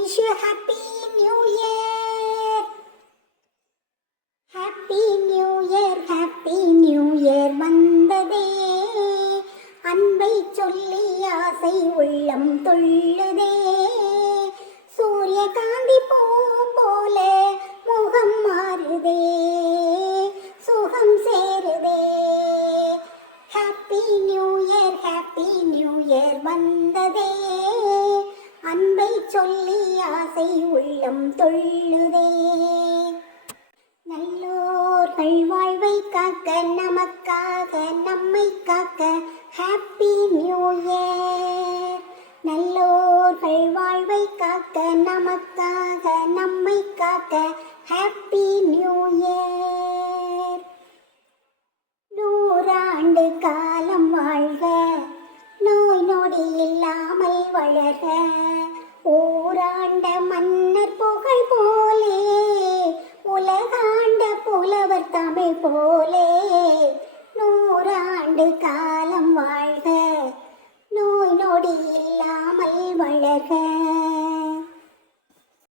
wish you happy new year. Happy new year, happy new year வந்ததே. அன்பை சொல்லி ஆசை உள்ளம் துள்ளுதே. சூரியகாந்தி பூ போல முகம் மாறுதே. சுகம் சேருதே. Happy new year, happy new year வந்ததே. அன்பை சொல்லி ஆசை உள்ளம் துள்ளுதே. நல்லோர்கள் வாழ்வை காக்க நமக்காக நம்மை காக்க ஹாப்பி நியூ இயர். நல்லோர்கள் வாழ்வை காக்க நமக்காக நம்மை காக்க ஹாப்பி நியூ இயர். 100 ஆண்டு காலம் வாழ்க, நோய் நொடி இல்லாமல் வளர்க. ஓராண்ட மன்னர் புகழ் போலே, உலகாண்ட புலவர் தமிழ் போலே. 100 ஆண்டு காலம் வாழ்க, நோய் நொடி இல்லாமல் வளர்க.